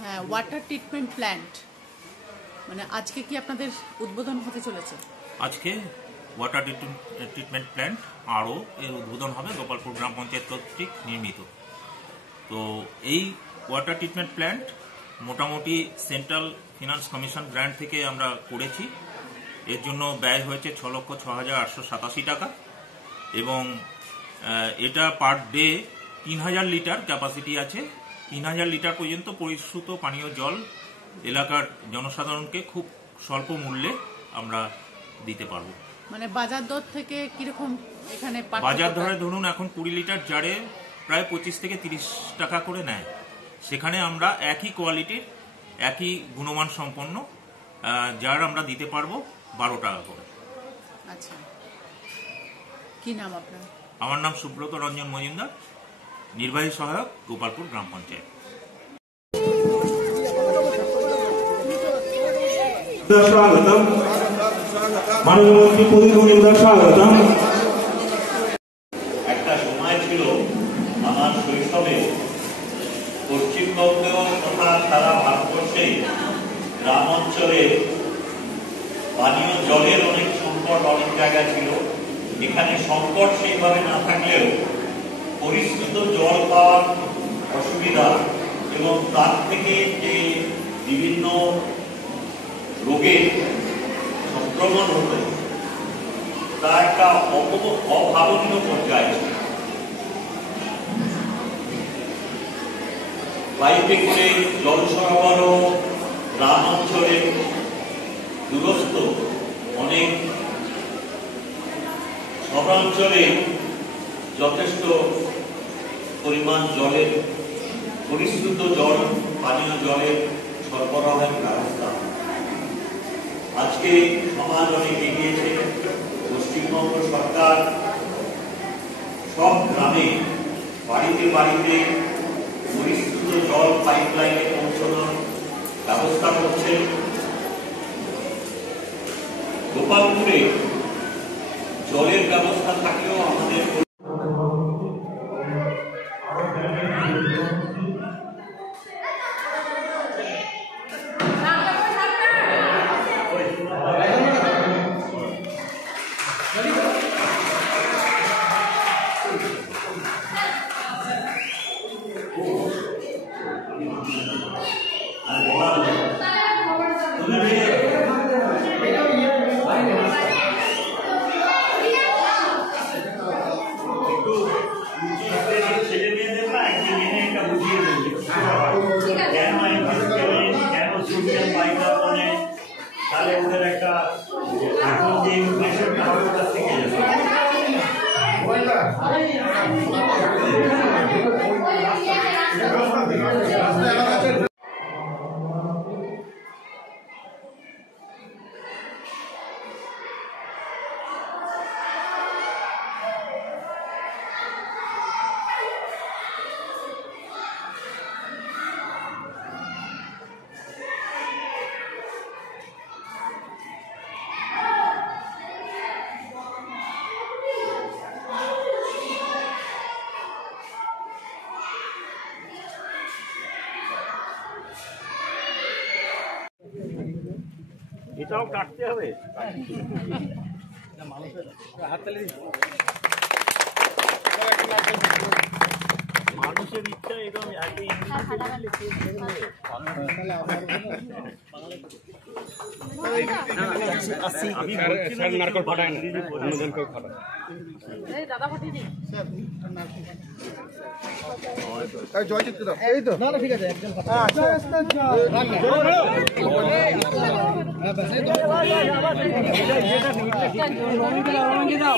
হ্যাঁ, water treatment plant মানে আজকে কি আপনাদের উদ্বোধন হতে চলেছে? আজকে ওয়াটার ট্রিটমেন্ট প্ল্যান্ট আরও এর উদ্বোধন হবে গোপালপুর গ্রাম পঞ্চায়েত কর্তৃক নির্মিত। তো এই ওয়াটার ট্রিটমেন্ট প্ল্যান্ট মোটামুটি সেন্ট্রাল ফিনান্স কমিশন গ্র্যান্ট থেকে আমরা করেছি। এর জন্য ব্যয় হয়েছে 6,06,887 টাকা এবং এটা পার ডে 3000 লিটার ক্যাপাসিটি আছে। 3000 লিটার পর্যন্ত পরিশ্রুত পানীয় জল এলাকার জনসাধারণকে খুব স্বল্প মূল্যে আমরা দিতে পারবো। মানে বাজার দর থেকে কিরকম এখানে? বাজার দরে ধরুন এখন 20 লিটার জারে প্রায় 25 থেকে 30 টাকা করে নেয়। সেখানে আমরা একই কোয়ালিটির একই গুণমান সম্পন্ন জার আমরা দিতে পারবো 12 টাকা করে। আচ্ছা, কি নাম আপনার? আমার নাম সুব্রত রঞ্জন মজুমদার, নির্বাহী সহায়ক, গোপালপুর গ্রাম পঞ্চায়েত। स्वागतम माननीय मंत्री पुदीर स्वागतम। একটা সময় ছিল আমার শৈশবে পশ্চিমবঙ্গ তথা সারা ভারতবর্ষে গ্রাম অঞ্চলে পানীয় জলের অনেক সংকট অনেক জায়গা ছিল। এখানে সংকট সেইভাবে না থাকলেও পরিশ্রুত জল পাওয়ার অসুবিধা এবং তার থেকে যে বিভিন্ন রোগের সংক্রমণ হতো তা একটা অভাবনীয় পর্যায়ে। পাইপে করে জল সরবরাহ গ্রাম অঞ্চলে দূরস্থ অনেক শহরাঞ্চলে যথেষ্ট পরিমাণ জলের পরিশ্রুত জল পানীয় জলের সরবরাহের ব্যবস্থা। আজকে সমাজ অনেক এগিয়েছে। পশ্চিমবঙ্গ সরকার সব গ্রামে বাড়িতে বাড়িতে পরিশ্রুত জল পাইপলাইনে পৌঁছানোর ব্যবস্থা করছে। গোপালপুরে জলের ব্যবস্থা থাকলেও আমাদের তাহলে ওদের একটা এখন যে ইনফ্লেশনটা হবে ওটা থেকে যাবে। এটাও কাটতে হবে। মানুষের ইচ্ছা এরকম নারকল ফাটায় জয়চিত্র এই তো না ঠিক আছে একজন দাও